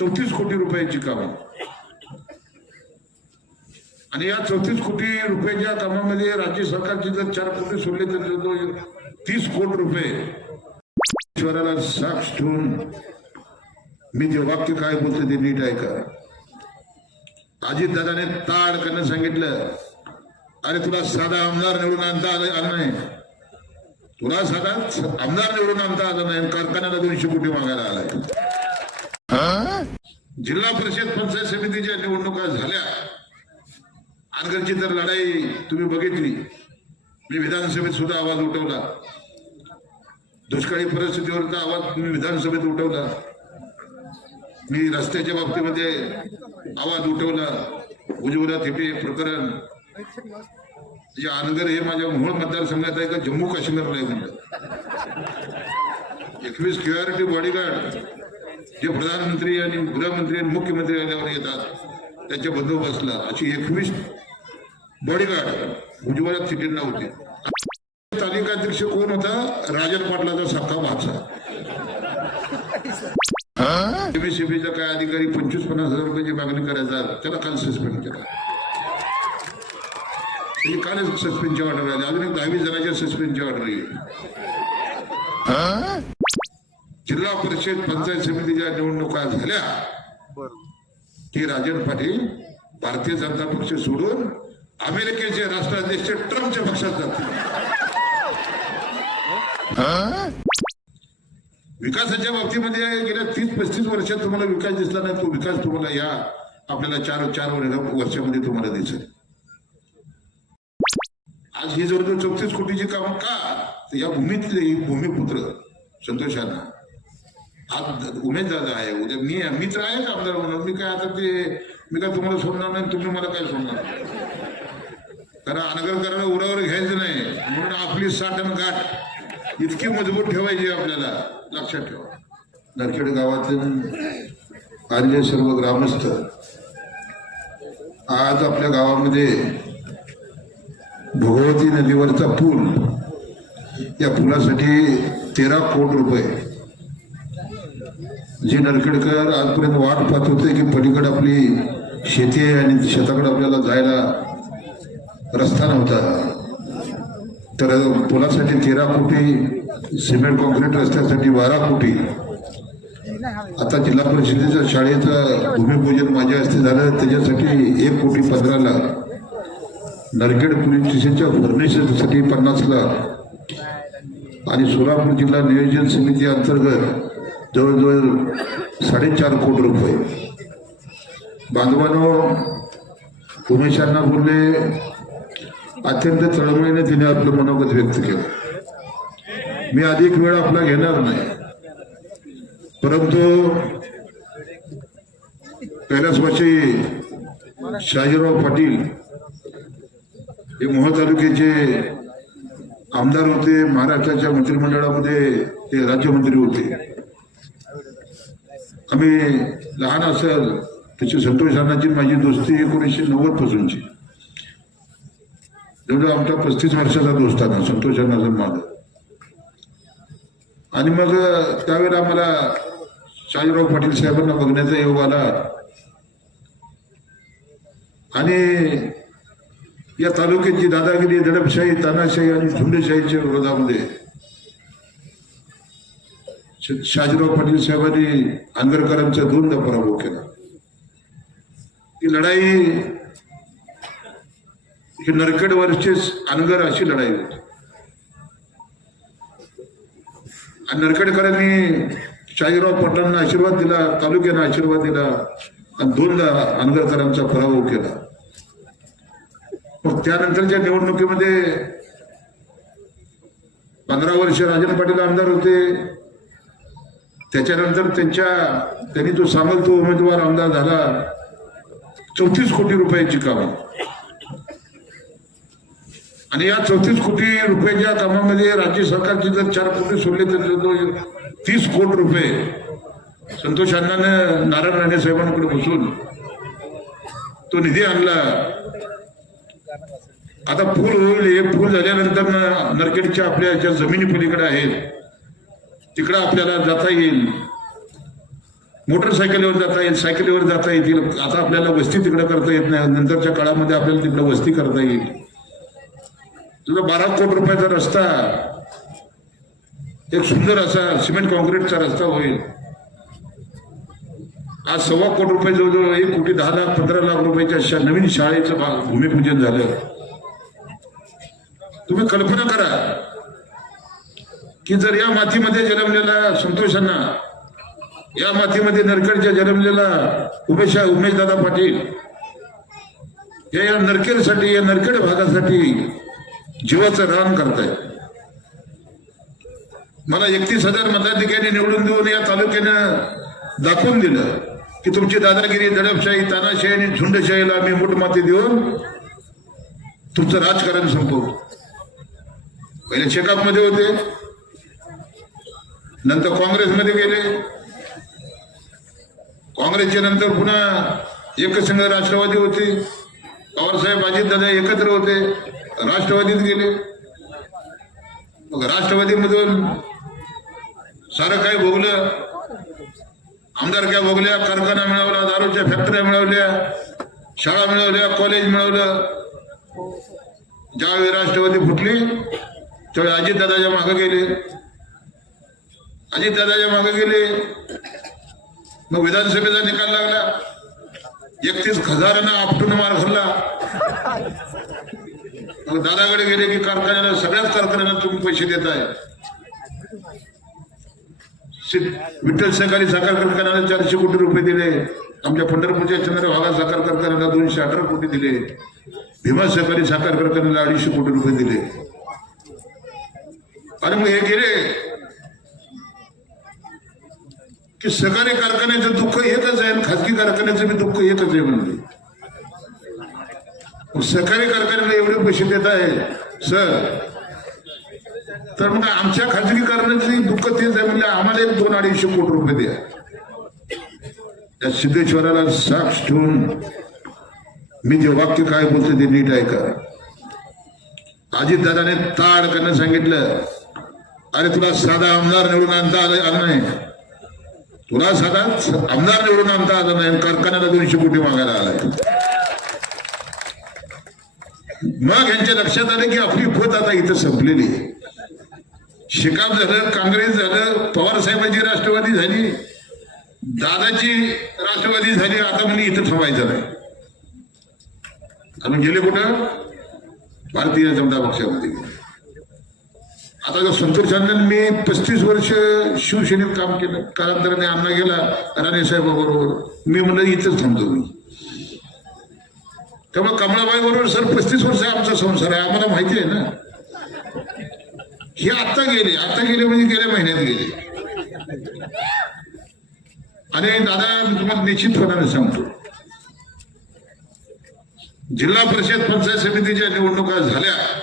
चौतीस कोटी रुपयाची कामं. आणि या चौतीस कोटी रुपयाच्या कामामध्ये राज्य सरकारचे जर चार कोटी सोडले तर तीस कोटी रुपये ईश्वराला साक्ष ठेवून मी जे वाक्य काय बोलतो ते नीट ऐका. अजित दादाने ताड करण्यास सांगितलं. अरे तुला साधा आमदार निवडून आणता आलं आलं नाही. तुला साधा आमदार निवडून आणता आलं नाही. कारखान्याला दोनशे कोटी मागायला आलाय. जिल्हा परिषद पंचायत समितीच्या निवडणुका झाल्या. अनगरची तर लढाई तुम्ही बघितली. मी विधानसभेत सुद्धा आवाज उठवला. दुष्काळी परिस्थितीवरचा आवाज तुम्ही विधानसभेत उठवला. मी रस्त्याच्या बाबतीमध्ये आवाज उठवला. उज्ज्वला थिपे प्रकरण. जे अनगर हे माझ्या मूळ मतदारसंघात आहे का? जम्मू काश्मीरला आहे म्हणलं. एकवीस क्युआरिटी बॉडीगार्ड. जे प्रधानमंत्री आणि गृहमंत्री आणि मुख्यमंत्री आल्यावर येतात त्याच्या बंदोबस्तला अशी एकवीस बॉडीगार्ड उज्ज्वला सिटींना होते. तालिकाध्यक्ष कोण होता? राजन पाटलाचा सख्खा भाचा. एमएससीबीचा काय अधिकारी पंचवीस पन्नास हजार रुपयाची मागणी करायचा त्याला काल सस्पेंड केला. त्याची कालच सस्पेंडची ऑर्डर आली. अजून एक दहावीस जणांच्या सस्पेंडची ऑर्डर येईल जिल्हा परिषद पंचायत समितीच्या निवडणुका झाल्या. की राजन पाटील भारतीय जनता पक्ष सोडून अमेरिकेचे राष्ट्राध्यक्ष ट्रम्पच्या पक्षात जातील. विकासाच्या बाबतीमध्ये गेल्या तीस पस्तीस वर्षात तुम्हाला विकास दिसला नाही तो विकास तुम्हाला या आपल्याला चार चार वर- वर्षामध्ये तुम्हाला दिसेल. आज ही जवळजवळ चौतीस कोटीची कामं का? या भूमीतले भूमिपुत्र संतोषांना आज उमेश आहे. उद्या मी मी तर आहेच आमदार म्हणून? मी काय आता ते मी काय तुम्हाला सोडणार नाही? तुम्ही मला काय सोडणार? नाही. कारण अनगरकरांना उरावर घ्यायचं नाही. म्हणून आपली साठण गाठ इतकी मजबूत ठेवायची आपल्याला. लक्षात ठेवा. नरखेड गावातील आलेले सर्व ग्रामस्थ आज आपल्या गावामध्ये भगवती नदीवरचा पूल या पुलासाठी तेरा कोटी रुपये जे नरखेडकर आजपर्यंत वाट पाहत होते की पलीकडे आपली शेती आहे आणि शेताकडे आपल्याला जायला रस्ता नव्हता. तर पुलासाठी तेरा कोटी सिमेंट कॉन्क्रीट रस्त्यासाठी बारा कोटी. आता जिल्हा परिषदेच्या शाळेचं भूमिपूजन माझ्या हस्ते झालं. त्याच्यासाठी एक कोटी पंधरा लाख नरखेड पोलीस स्टेशनच्या फर्निचरसाठी पन्नास लाख आणि सोलापूर जिल्हा नियोजन समिती अंतर्गत जवळजवळ साडेचार कोटी रुपये. बांधवानो उमेशांना बोलले अत्यंत तळमळीने तिने आपलं मनोगत व्यक्त केलं. मी अधिक वेळ आपला घेणार नाही. परंतु कैलासवासी शहाजीराव पाटील हे मोहोळ तालुक्याचे आमदार होते महाराष्ट्राच्या मंत्रिमंडळामध्ये ते राज्यमंत्री होते. आम्ही लहान असेल त्याची संतोष अण्णाची माझी दोस्ती एकोणीसशे नव्वद पासूनची. जवळ आमचा पस्तीस वर्षाचा दोस्त आहे संतोष अण्णाचा माझा आणि मग त्यावेळेला मला शाजीराव पाटील साहेबांना बघण्याचा योग आला. आणि या तालुक्याची दादागिरी दडपशाही तानाशाही आणि झुंडशाहीच्या विरोधामध्ये शहाजीराव पाटील साहेबांनी आंगरकरांचा दोनदा पराभव केला. ही लढाई ही नरकड वर्सेस अनगर अशी लढाई होती. आणि नरकडकरांनी शाजीराव पाटलांना आशीर्वाद दिला तालुक्यानं आशीर्वाद दिला आणि दोनदा अनगरकरांचा पराभव केला. मग त्यानंतरच्या निवडणुकीमध्ये पंधरा वर्ष राजन पाटील आमदार होते. त्याच्यानंतर त्यांच्या त्यांनी जो सांगल तो उमेदवार आमदार झाला चौतीस कोटी रुपयाची कामं. आणि या चौतीस कोटी रुपयाच्या कामामध्ये राज्य सरकारचे जर चार कोटी सोडले तर तीस कोटी रुपये संतोष अण्णानं नारायण राणे साहेबांकडे बसून तो निधी आणला. आता पूल होईल हे पूल झाल्यानंतर न- नरखेडच्या आपल्या ज्या जमिनी पलीकडे आहेत तिकडं आपल्याला जाता येईल. मोटरसायकलीवर जाता येईल सायकलीवर जाता येतील. आता आपल्याला वस्ती तिकडं करता येत नाही. नंतरच्या काळामध्ये आपल्याला तिकडं वस्ती करता येईल. तुझा बारा कोटी रुपयाचा रस्ता एक सुंदर असा सिमेंट कॉन्क्रीटचा रस्ता होईल. आज सव्वा कोटी रुपये जवळजवळ एक कोटी दहा लाख पंधरा लाख रुपयाच्या शा- नवीन शाळेचं भूमिपूजन झालं. तुम्ही कल्पना करा. की जर या मातीमध्ये जन्मलेला संतोषांना या मातीमध्ये नरखेडच्या जन्मलेला उमेशा उमेशदादा पाटील या या नरखेडसाठी या नरखेड भागासाठी जीवाचं रान करतायत. मला एकतीस हजार मताधिकारी निवडून देऊन या तालुक्यानं दाखवून दिलं की तुमची दादागिरी दडपशाही तानाशाही आणि झुंडशाहीला आम्ही मुठमाती देऊन तुमचं राजकारण संपवू. पहिले शेकापमध्ये होते. नंतर काँग्रेसमध्ये गेले. काँग्रेसच्या नंतर पुन्हा एकसंघ राष्ट्रवादी होते. पवारसाहेब अजितदादा एकत्र होते. राष्ट्रवादीत गेले. मग राष्ट्रवादीमधून सारं काय भोगलं? आमदार काय भोगल्या? कारखाना मिळवला दारूच्या फॅक्टऱ्या मिळवल्या शाळा मिळवल्या कॉलेज मिळवलं. ज्यावेळी राष्ट्रवादी फुटली त्यावेळी अजितदादाच्या मागे गेले. अजितदादाच्या मागे गेले. मग विधानसभेचा निकाल लागला. एकतीस हजारांना आपटून मार खाल्ला मग दादाकडे गेले की कारखान्याला सगळ्याच कारखान्यांना तुम्ही पैसे देताय विठ्ठल सहकारी साखर कारखान्याला चारशे कोटी रुपये दिले. आमच्या पंढरपूरच्या चंद्रभागा साखर कारखान्याला दोनशे अठरा कोटी दिले. भीमा सहकारी साखर कारखान्याला अडीचशे कोटी रुपये दिले. अरे मग हे गेले. की सहकारी कारखान्याचं दुःख एकच आहे आणि खाजगी कारखान्याचं बी दुःख एकच आहे म्हणले सरकारी कारखान्याला एवढे पैसे देत आहे सर तर मग आमच्या खाजगी कारखान्याचं दुःख तेच आहे म्हणजे आम्हाला एक दोन अडीचशे कोटी रुपये द्या. त्या सिद्धेश्वराला साक्ष ठेवून मी जे वाक्य काय बोलतो ते नीट ऐका. अजितदादाने ताड करण्यास सांगितलं. अरे तुला साधा आमदार निवडून आणता आलं आलं नाही. तुला साधा आमदार निवडून आणता आला नाही कारखान्याला दोनशे कोटी मागायला आलाय. मग यांच्या लक्षात आलं की आपली पत आता इथं संपलेली शिकाप झालं काँग्रेस झालं पवार साहेबांची राष्ट्रवादी झाली दादाची राष्ट्रवादी झाली आता म्हणजे इथं थांबायचं नाही. आणि गेले कुठं? भारतीय जनता पक्षामध्ये. गेले. आता जर संतोष मी पस्तीस वर्ष शिवसेनेत काम केलं कालांतराने अण्णा गेला राणे बरोबर मी म्हणलं इथंच थांबतो मी. त्यामुळे कमळाबाई बरोबर सर पस्तीस वर्ष आमचा संसार आहे आम्हाला माहिती आहे ना. हे आता गेले आता गेले म्हणजे गेल्या महिन्यात गेले. आणि दादा मी तुम्हाला निश्चितपणाने सांगतो. जिल्हा परिषद पंचायत समितीच्या निवडणुका झाल्या.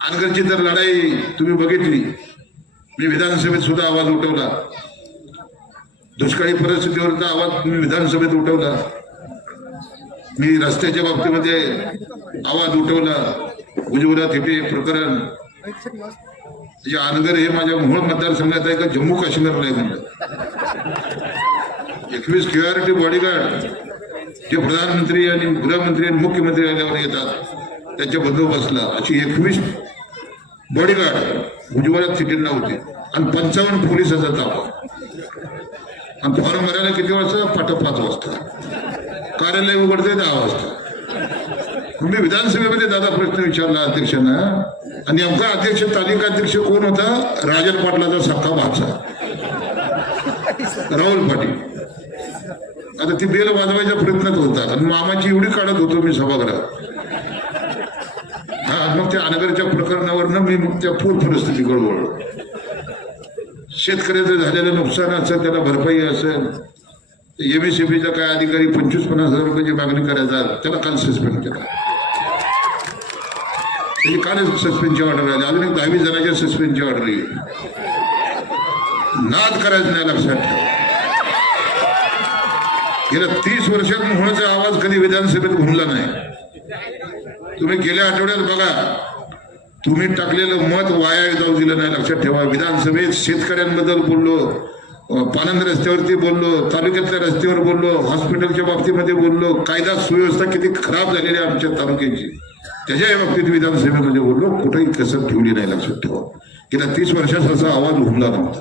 अनगरची तर लढाई तुम्ही बघितली. मी विधानसभेत सुद्धा आवाज उठवला. दुष्काळी परिस्थितीवरचा आवाज मी विधानसभेत उठवला. मी रस्त्याच्या बाबतीमध्ये आवाज उठवला. उज्ज्वला थिटे प्रकरण. म्हणजे अनगर हे माझ्या मूळ मतदारसंघात आहे का जम्मू काश्मीरला आहे म्हणलं. एकवीस क्युआरिटी बॉडीगार्ड जे प्रधानमंत्री आणि गृहमंत्री आणि मुख्यमंत्री आल्यावर येतात. त्याच्या बंदोबस्तला अशी एकवीस बॉडीगार्ड उज्ज्वला सिटींना होते. आणि पंचावन्न पोलिसाचा ताबा आणि फॉर्म भरायला किती वाजता? पाठ पाच वाजता. कार्यालय उघडते दहा वाजता. मी विधानसभेमध्ये दादा प्रश्न विचारला अध्यक्षांना. आणि नेमका अध्यक्ष तालिका अध्यक्ष कोण होता? राजन पाटलाचा सख्खा भाचा. राहुल पाटील. आता ती बेल वाजवायच्या प्रयत्नात होता. आणि मामाची एवढी काढत होतो मी सभागृहात. मग त्या अनगरच्या प्रकरणावरनं मी मग त्या पूर परिस्थितीकडे वळलो. शेतकऱ्याचं झालेलं नुकसान असेल त्याला भरपाई असेल एमएसएफीचा काय अधिकारी पंचवीस पन्नास हजार रुपयाची मागणी करायचा त्याला काल सस्पेंड केला. त्याची काल सस्पेंडची ऑर्डर आली. अजून एक दहावीस जणांच्या सस्पेंडची ऑर्डर येईल नाद करायचं नाही लक्षात ठेवा. गेल्या तीस वर्षात मोहळाचा आवाज कधी विधानसभेत घुमला नाही. तुम्ही गेल्या आठवड्यात बघा तुम्ही टाकलेलं मत वाया जाऊ दिलं नाही लक्षात ठेवा. विधानसभेत शेतकऱ्यांबद्दल बोललो पानंद रस्त्यावरती बोललो तालुक्यातल्या रस्त्यावर बोललो हॉस्पिटलच्या बाबतीमध्ये बोललो कायदा सुव्यवस्था किती खराब झालेली आहे आमच्या तालुक्याची. त्याच्या बाबतीत विधानसभेमध्ये बोललो कुठेही कसर ठेवली नाही लक्षात ठेवा. गेल्या तीस वर्षात असा आवाज उमला नव्हता.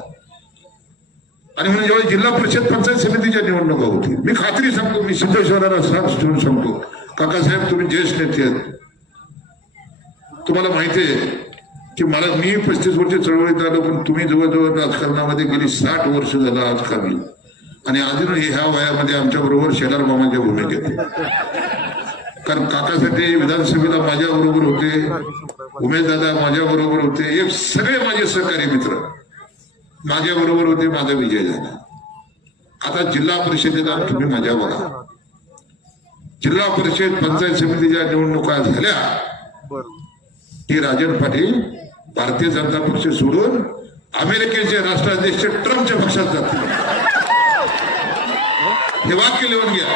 आणि म्हणून जेव्हा जिल्हा परिषद पंचायत समितीच्या निवडणुका होती मी खात्री सांगतो मी सिद्धेश्वराला साथ ठेवून सांगतो काकासाहेब तुम्ही ज्येष्ठ नेते आहेत. तुम्हाला माहिती आहे की मला मी पस्तीस वर्ष चळवळीत आलो पण तुम्ही जवळजवळ राजकारणामध्ये गेली साठ वर्ष झालं राजकारणी आणि अजून ह्या वयामध्ये आमच्या बरोबर शेलार मामाच्या भूमिकेत कारण काकासाठी विधानसभेला माझ्या बरोबर होते उमेश दादा माझ्या बरोबर होते हे सगळे माझे सहकारी मित्र. माझ्या बरोबर होते माझा विजय झाला. आता जिल्हा परिषदेला तुम्ही माझ्या बघा. जिल्हा परिषद पंचायत समितीच्या निवडणुका झाल्या. की राजन पाटील भारतीय जनता पक्ष सोडून अमेरिकेचे राष्ट्राध्यक्ष ट्रम्पच्या पक्षात जातील. हे वाक्य लिहून घ्या.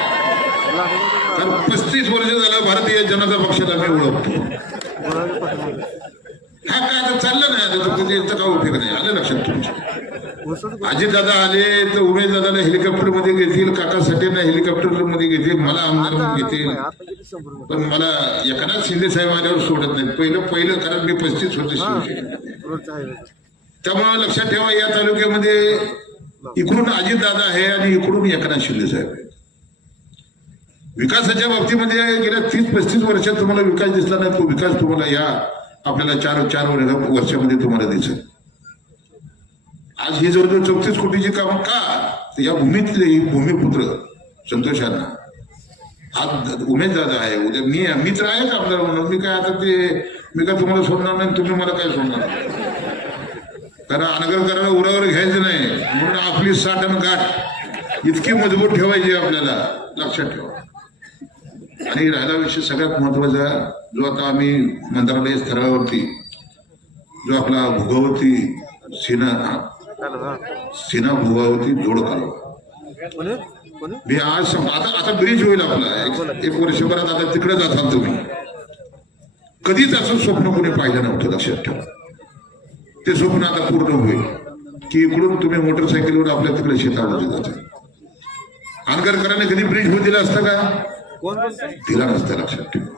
कारण पस्तीस वर्ष झालं भारतीय जनता पक्षाला मी ओळखतो. हा काय चाललं नाही आता? तर याचा काय उपयोग नाही? आलं लक्षात तुमच्या. अजित दादा आले तर उमेश दादाला हेलिकॉप्टरमध्ये घेतील काकासाठीना हेलिकॉप्टरमध्ये घेतील मला आमदार म्हणून घेतील. पण मला एकनाथ शिंदे साहेब आल्यावर सोडत नाही पहिलं पहिलं कारण मी पस्तीस आहे त्यामुळे लक्षात ठेवा या तालुक्यामध्ये इकडून अजित दादा आहे आणि इकडून एकनाथ शिंदे साहेब आहे विकासाच्या बाबतीमध्ये गेल्या तीस पस्तीस वर्षात तुम्हाला विकास दिसला नाही तो विकास तुम्हाला या आपल्याला चार चार वर्ष- वर्षामध्ये तुम्हाला दिसेल. आज ही जवळजवळ चौतीस कोटीची कामं का? तर या भूमीतले भूमिपुत्र भूमिपुत्र संतोषांना आज उमेश दादा आहे उद्या मी मी तर आहेच आमदार म्हणून. मी काय आता ते मी काय तुम्हाला सोडणार नाही तुम्ही मला काय सोडणार नाही. कारण अनगरकरांना उरावर घ्यायचं नाही. म्हणून आपली साठ आणि गाठ इतकी मजबूत ठेवायची आपल्याला. लक्षात ठेवा. आणि राहिला विषय सगळ्यात महत्त्वाचा जो आता आम्ही मंत्रालय स्तरावरती जो आपला भोगावती सिन्हा सीना भोगावती जोड कालवा. मी आज आता आता ब्रिज होईल आपला. एक- एक वर्षभरात आता तिकडे जाताल तुम्ही. कधीच असं स्वप्न कोणी पाहिलं नव्हतं लक्षात ठेवा. ते स्वप्न आता पूर्ण होईल. की इकडून तुम्ही मोटरसायकलवर आपल्या तिकडे शेतामध्ये जाता. अनगरकरांनी कधी ब्रिज होऊ दिला असता का? दिला नसता लक्षात ठेवा.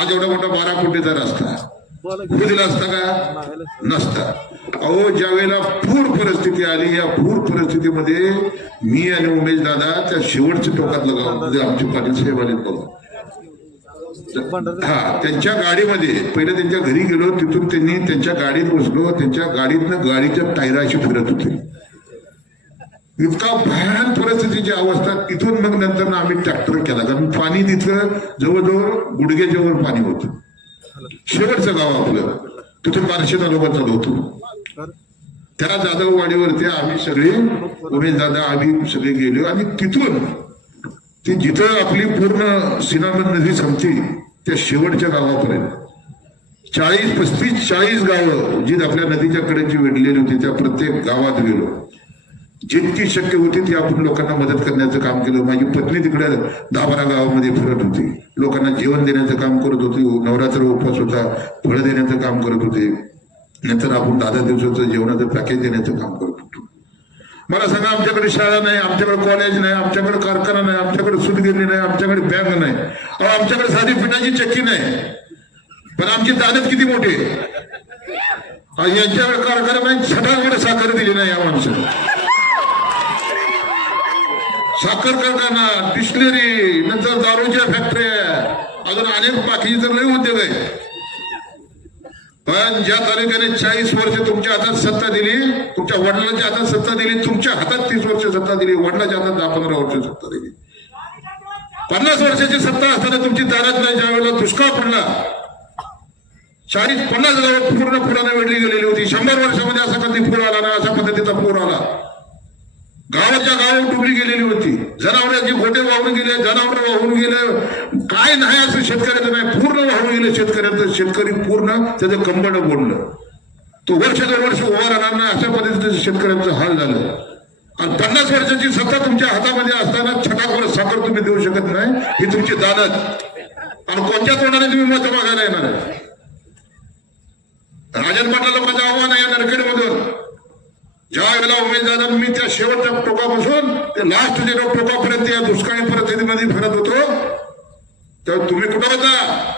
आज एवढा मोठा बारा कोटीचा रस्ता की. होऊ दिला असता का नसता. अहो ज्या वेळेला पूर परिस्थिती आली या पूर परिस्थितीमध्ये मी आणि उमेश दादा त्या शेवटच्या टोकातलं गाव म्हणजे आमचे पाटील साहेब आले बघा. हा त्यांच्या गाडीमध्ये पहिलं त्यांच्या घरी गेलो तिथून त्यांनी त्यांच्या गाडीत बसलो त्यांच्या गाडीतनं गाडीच्या टायराशी फिरत होते. इतका भयान परिस्थितीची अवस्था तिथून मग नंतर आम्ही ट्रॅक्टर केला कारण पाणी तिथलं जवळजवळ गुडघ्याच्या वर पाणी होतं. शेवटचं गाव आपलं. तिथून बारशे तालुका चालू होतो. त्या जाधववाडीवरती आम्ही सगळे उमेश दादा आम्ही सगळे गेलो. आणि तिथून ती जिथं आपली पूर्ण सिनामन नदी संपती त्या शेवटच्या गावापर्यंत. चाळीस पस्तीस चाळीस गावं जी आपल्या नदीच्या कडेची वेढलेली होती त्या प्रत्येक गावात गेलो. जितकी शक्य होती ती आपण लोकांना मदत करण्याचं काम केलं. माझी पत्नी तिकडे दाबारा गावामध्ये फिरत होती. लोकांना जेवण देण्याचं काम करत होती. नवरात्र उपवास होता. फळं देण्याचं काम करत होते. नंतर आपण दादा दिवसाचं जेवणाचं पॅकेज देण्याचं काम करत होतो. मला सांगा आमच्याकडे शाळा नाही आमच्याकडे कॉलेज नाही आमच्याकडे कारखाना नाही आमच्याकडे सुतगिरणी नाही आमच्याकडे बँक नाही. अहो आमच्याकडे साधी पिठाची चक्की नाही. पण आमची दानत किती मोठी आहे? यांच्याकडे कारखाना नाही छटाकडे साखर दिली नाही या माणसाने. साखर कारखाना डिस्टिलरी नंतर दारूच्या फॅक्टऱ्या अजून अनेक बाकीचे तर लय उद्योग आहे पण ज्या तालुक्याने चाळीस वर्ष तुमच्या हातात सत्ता दिली तुमच्या वडिलांच्या हातात सत्ता दिली तुमच्या हातात तीस वर्ष सत्ता दिली वडिलांच्या हातात दहा पंधरा वर्ष सत्ता दिली. पन्नास वर्षाची सत्ता असताना तुमची दारात नाही ज्या वेळेला दुष्काळ पडला. चाळीस पन्नास हजार पूर्ण पुराने वेढली गेलेली होती. शंभर वर्षामध्ये असा कधी पूर आला ना अशा पद्धतीचा पूर आला. गावाच्या गाव डुबली गेलेली होती. जनावरांची गोटे वाहून गेले जनावर वाहून गेले. काय नाही असं शेतकऱ्याचं नाही पूर्ण वाहून गेले शेतकऱ्याचं. शेतकरी पूर्ण त्याचं कंबड बोललं तो वर्ष दोन वर्ष उभा राहणार नाही अशा पद्धतीचं शेतकऱ्यांचं हाल झालं. आणि पन्नास वर्षाची सत्ता तुमच्या हातामध्ये असताना छटाकवर साखर तुम्ही देऊ शकत नाही ही तुमची दानत आणि कोणत्या तोंडाने तुम्ही मत मागायला येणार आहे? राजन पाटलाला माझं आव्हान आहे या नरखेडमधून. ज्या वेळेला उमेदवार मी त्या शेवटच्या टोकापासून ते लास्ट जे टोकापर्यंत या दुष्काळी परिस्थितीमध्ये फिरत होतो तर तुम्ही कुठं होता?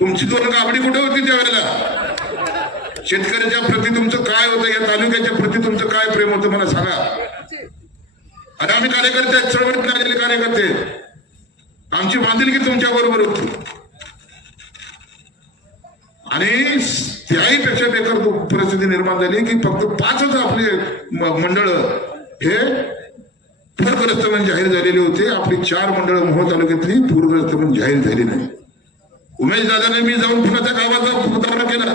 तुमची दोन गाबडी कुठे होती त्यावेळेला? शेतकऱ्याच्या प्रती तुमचं काय होतं या तालुक्याच्या प्रती तुमचं काय प्रेम होतं मला सांगा. अरे आम्ही कार्यकर्ते चळवळीत आलेले कार्यकर्ते आमची बांधिलकी तुमच्या बरोबर होती. आणि त्याही पेक्षा बेकार परिस्थिती निर्माण झाली की फक्त पाचच आपले मंडळ हे पूरग्रस्त म्हणून जाहीर झालेले होते. आपली चार मंडळ मोहोळ तालुक्यातली पूरग्रस्त म्हणून जाहीर झाली नाही. उमेश दादाने मी जाऊन पुन्हा त्या गावाचा दौरा केला.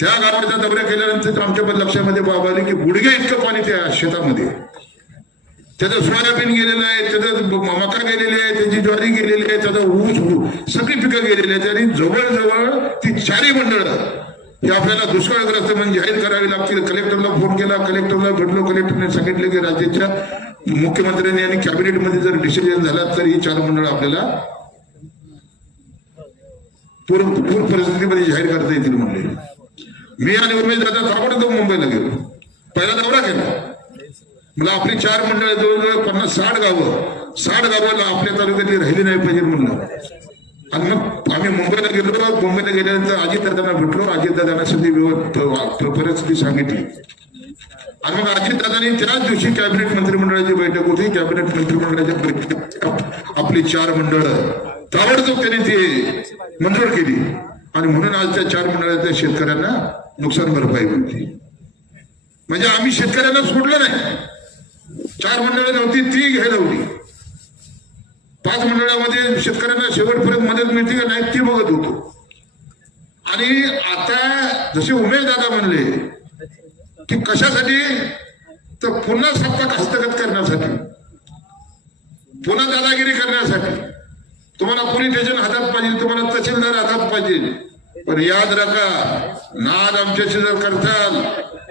त्या गावाचा दौरा केल्यानंतर आमच्या लक्षामध्ये बाब आली की गुडघे इतकं पाणी त्या शेतामध्ये. त्याचं सोयाबीन गेलेलं आहे त्याचं मका गेलेली आहे त्याची ज्वारी गेलेली आहे त्याचा ऊस सगळी पिकं गेलेली आहेत. आणि जवळजवळ ती चारी मंडळ हे आपल्याला दुष्काळग्रस्त म्हणून जाहीर करावी लागतील. कलेक्टरला फोन केला कलेक्टरला भेटलो कलेक्टरने सांगितले की राज्याच्या मुख्यमंत्र्यांनी आणि कॅबिनेटमध्ये जर डिसिजन झाला तर ही चार मंडळ आपल्याला पूर पूर परिस्थितीमध्ये जाहीर करता येतील म्हणले. मी आणि उमेश दादा ताबडतोब मुंबईला गेलो. पहिला दौरा केला. मला आपली चार मंडळ जवळजवळ पन्नास साठ गावं साठ गावाला आपल्या तालुक्यातली राहिली नाही पाहिजे म्हणलं आणि मग आम्ही मुंबईला गेलो मुंबईला गेल्यानंतर अजितदादांना भेटलो अजितदादांना सगळी व्यवस्था परिस्थिती सांगितली. आणि मग अजितदादांनी त्याच दिवशी कॅबिनेट मंत्रिमंडळाची बैठक होती. कॅबिनेट मंत्रिमंडळाच्या बैठकीत आपली चार मंडळ ताबडतोब त्यांनी ती मंजूर केली. आणि म्हणून आज त्या चार मंडळाच्या शेतकऱ्यांना नुकसान भरपाई मिळते. म्हणजे आम्ही शेतकऱ्यांना सोडलं नाही. चार मंडळी नव्हती ती घ्यायला होती. पाच मंडळामध्ये शेतकऱ्यांना शेवटपर्यंत मदत मिळते का नाही ती बघत होतो. आणि आता जसे उमेश दादा म्हणले की कशासाठी? तर पुन्हा सत्ता हस्तगत करण्यासाठी. पुन्हा दादागिरी करण्यासाठी. तुम्हाला पोलीस स्टेशन हातात पाहिजे तुम्हाला तहसीलदार हातात पाहिजे. पण याद राखा नाद आमच्याशी जर करताल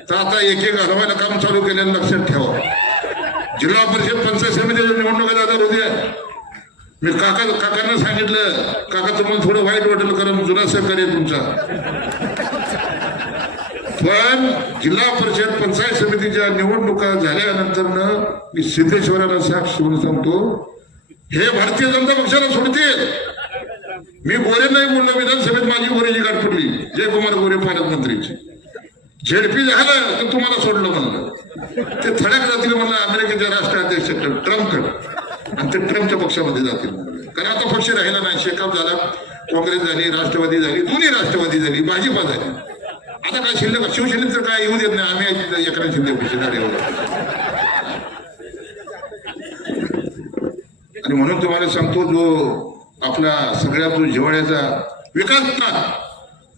तर आता एक एक हलवायला काम चालू केलेलं लक्षात ठेवा. जिल्हा परिषद पंचायत समितीच्या निवडणुका दादा होत्या मी काका काकांना सांगितलं. काका तुम्हाला थोडं वाईट वाटेल कारण जुना सहकारी आहे तुमचा. पण जिल्हा परिषद पंचायत समितीच्या निवडणुका झाल्यानंतर मी सिद्धेश्वराला साक्ष म्हणून सांगतो. हे भारतीय जनता पक्षाला सोडतील. मी गोरे नाही बोललो विधानसभेत माझी गोरेची गाठ पडली. जयकुमार गोरे पालकमंत्रीची. झेडपी झालं तर तुम्हाला सोडलं म्हणलं. ते थड्यात जातील म्हणलं अमेरिकेचे राष्ट्राध्यक्ष ट्रम्पकडे आणि ते ट्रम्पच्या पक्षामध्ये जातील कारण आता पक्ष राहिला नाही. शेकअप झाला. काँग्रेस झाली राष्ट्रवादी झाली दोन्ही राष्ट्रवादी झाली भाजपा झाली. आता काय शिल्लक? शिवसेनेत तर काय येऊ देत नाही. आम्ही एकरा शिंदे आणि म्हणून तुम्हाला सांगतो जो आपला सगळ्या जो जिवाळ्याचा विकास ना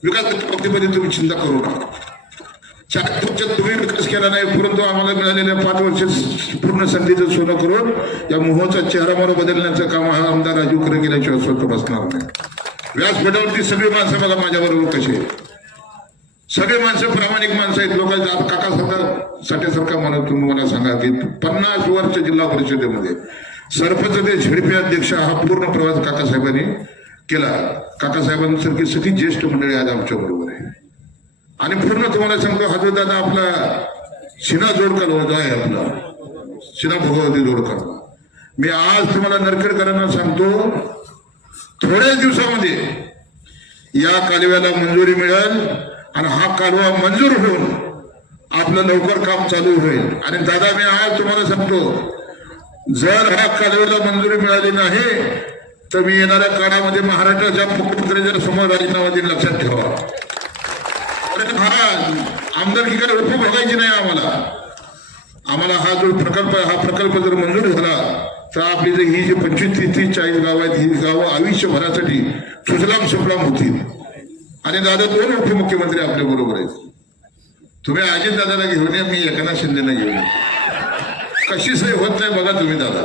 विकास बाबतीमध्ये तुम्ही चिंता करू नका. चार तुम्ही विकास केला नाही परंतु आम्हाला मिळालेल्या पाच वर्ष पूर्ण संधीचं सोनं करून या मोहाचा चेहरा मारो बदलण्याचं काम हा आमदार राजू खरे गेल्याशिवाय स्वतः बसणार नाही. व्यासपीठावरती सगळी माणसं बघा माझ्याबरोबर कशी सगळे माणसं प्रामाणिक माणसं आहेत. लोकांचा आता काकासारखा साठेसारखा म्हणून तुम्ही मला सांगा की पन्नास वर्ष जिल्हा परिषदेमध्ये सरपंच ते झेडपी अध्यक्ष हा पूर्ण प्रवास काकासाहेबांनी केला. काकासाहेबांसारखी सगळी ज्येष्ठ मंडळी आज आमच्या बरोबर आहे. आणि पूर्ण तुम्हाला सांगतो हजरदादा आपला शिना जोडकर कालवा आहे आपला. शिना भगवती जोडकर मी आज तुम्हाला नरखेडकरांना सांगतो थोड्याच दिवसामध्ये या कालव्याला मंजुरी मिळेल आणि हा कालवा मंजूर होऊन आपलं लवकर काम चालू होईल. आणि दादा मी आज तुम्हाला सांगतो जर हा कालव्याला मंजुरी मिळाली नाही तर मी येणाऱ्या काळामध्ये महाराष्ट्राच्या मुख्यमंत्र्यांच्या समोर राजीनामा देईन लक्षात ठेवा. महाराज आमदारकी काय बघायची नाही आम्हाला. आम्हाला हा जो प्रकल्प आहे, हा प्रकल्प जर मंजूर झाला तर आपली जे ही जी पंचवीस तीस तीस चाळीस गाव आहेत ही गावं आयुष्यभरासाठी सुजलाम सुफलाम होतील. आणि दादा दोन उपमुख्यमंत्री आपल्या बरोबर आहेत. तुम्ही अजित दादाला घेऊन या मी एकनाथ शिंदेला घेऊन कशी सोय होत नाही बघा तुम्ही दादा.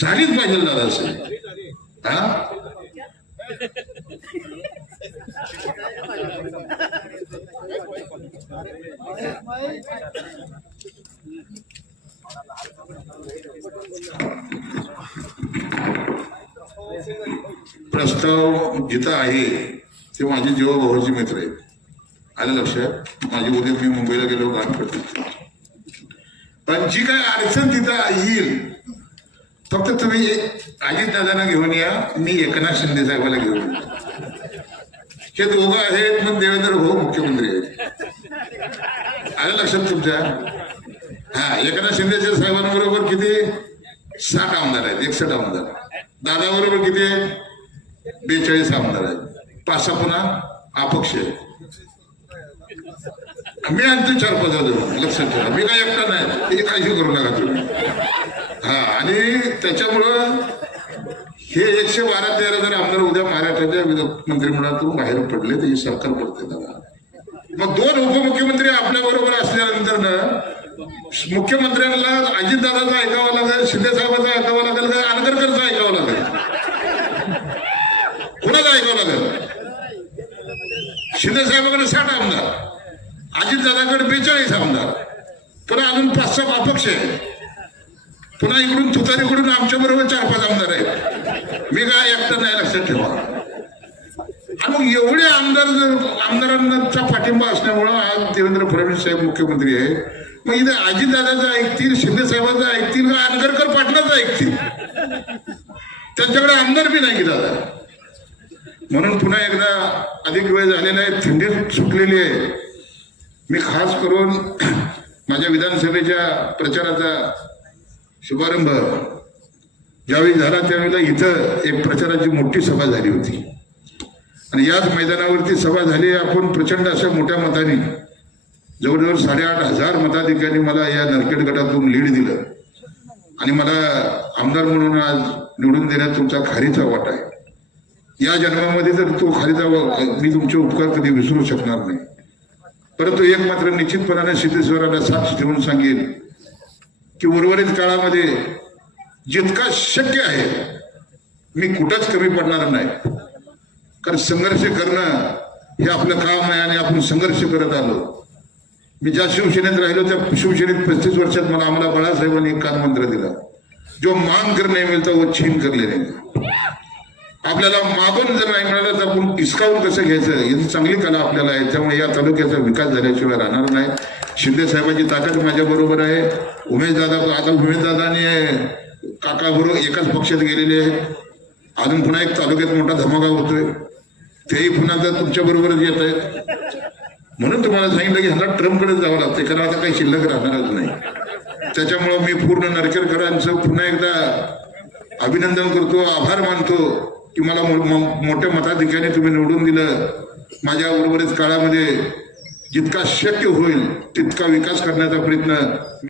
झालीच पाहिजे दादा सर हा? प्रस्ताव जिथं आहे ते माझे जेव्हा भावाचे मित्र आहेत. आलं लक्षात? माझी उद्या मी मुंबईला गेलो काम करतो पण जी काय अडचण तिथं येईल फक्त तुम्ही अजित दादांना घेऊन या मी एकनाथ शिंदे साहेबाला घेऊन हे दोघं आहेत मग देवेंद्र भाऊ मुख्यमंत्री आहेत. आलं लक्षात तुमच्या? हा एकनाथ शिंदेच्या साहेबांबरोबर किती? साठ आमदार आहेत एकसठ आमदार. दादा बरोबर किती आहेत? बेचाळीस आमदार आहेत. पाच सहा पुन्हा अपक्ष आहेत. मी आणतो चार पाच लक्षात ठेवा. मी काय एकटा नाही ते काळजी करू नका तुम्ही. हा आणि त्याच्यामुळं हे एकशे बारा तेरा जर आमदार उद्या महाराष्ट्राच्या मंत्रिमंडळातून बाहेर पडले तर हे सरकार पडते दादा मग दोन उपमुख्यमंत्री आपल्या बरोबर असल्यानंतर ना मुख्यमंत्र्यांना अजितदादाचं ऐकावं लागेल शिंदे साहेबांचं ऐकावं लागेल का आनगरकरचं ऐकावं लागेल? कुणाचं ऐकावं लागेल? शिंदे साहेबांकडे साठ आमदार अजितदादाकडे बेचाळीस आमदार. पुन्हा अजून पाच सहा अपक्ष आहे पुन्हा इकडून तुतारीकडून आमच्या बरोबर चार पाच आमदार आहेत. मी काय एकटं नाही लक्षात ठेवा. आणि मग एवढे आमदार जर आमदारांचा पाठिंबा असल्यामुळं आज देवेंद्र फडणवीस साहेब मुख्यमंत्री आहे. मग इथे अजितदादाचं ऐकतील शिंदे साहेबांचं ऐकतील का आनगरकर पाटलाचं ऐकतील? त्यांच्याकडे आमदार बी नाही की दादा. म्हणून पुन्हा एकदा अधिक वेळ झालेला आहे थंडी सुटलेली आहे. मी खास करून माझ्या विधानसभेच्या प्रचाराचा शुभारंभ ज्यावेळी झाला त्यावेळेला इथं एक प्रचाराची मोठी सभा झाली होती. आणि याच मैदानावरती सभा झाली आपण प्रचंड अशा मोठ्या मताने जवळजवळ साडेआठ हजार मताधिकारी मला या नरखेड गटातून लीड दिलं. आणि मला आमदार म्हणून आज निवडून देण्यात तुमचा खारीचा वाटा आहे. या जन्मामध्ये तर तो खारीचा मी तुमचे उपकार कधी विसरू शकणार नाही. परंतु एक मात्र निश्चितपणाने सिद्धेश्वराला साक्ष ठेवून सांगेन की उर्वरित काळामध्ये जितका शक्य आहे मी कुठंच कमी पडणार नाही. कारण संघर्ष करणं हे आपलं काम आहे आणि आपण संघर्ष करत आलो. मी ज्या शिवसेनेत राहिलो त्या शिवसेनेत पस्तीस वर्षात मला आम्हाला बाळासाहेबांनी एक कानमंत्र दिला. जो मांग नाही मिळता व छीन करले नाही. आपल्याला मागून जर नाही मिळालं तर आपण हिसकावून कसं घ्यायचं? याची चांगली कला आपल्याला आहे. त्यामुळे या तालुक्याचा विकास झाल्याशिवाय राहणार नाही. शिंदे साहेबांची ताकद माझ्या बरोबर आहे. उमेश दादा आता उमेश दादाने काका बरोबर एकाच पक्षात गेलेले आहेत. अजून पुन्हा एक तालुक्यात मोठा धमाका होतोय. तेही पुन्हा तर तुमच्या बरोबरच येत आहेत. म्हणून तुम्हाला सांगितलं की ह्याला ट्रम्पकडे जावं लागतं कारण आता काही शिल्लक राहणारच नाही. त्याच्यामुळं मी पूर्ण नरकेरकरांचं पुन्हा एकदा अभिनंदन करतो आभार मानतो की मला मो- मोठ्या मताधिकाने तुम्ही निवडून दिलं. माझ्या उर्वरित काळामध्ये जितका शक्य होईल तितका विकास करण्याचा प्रयत्न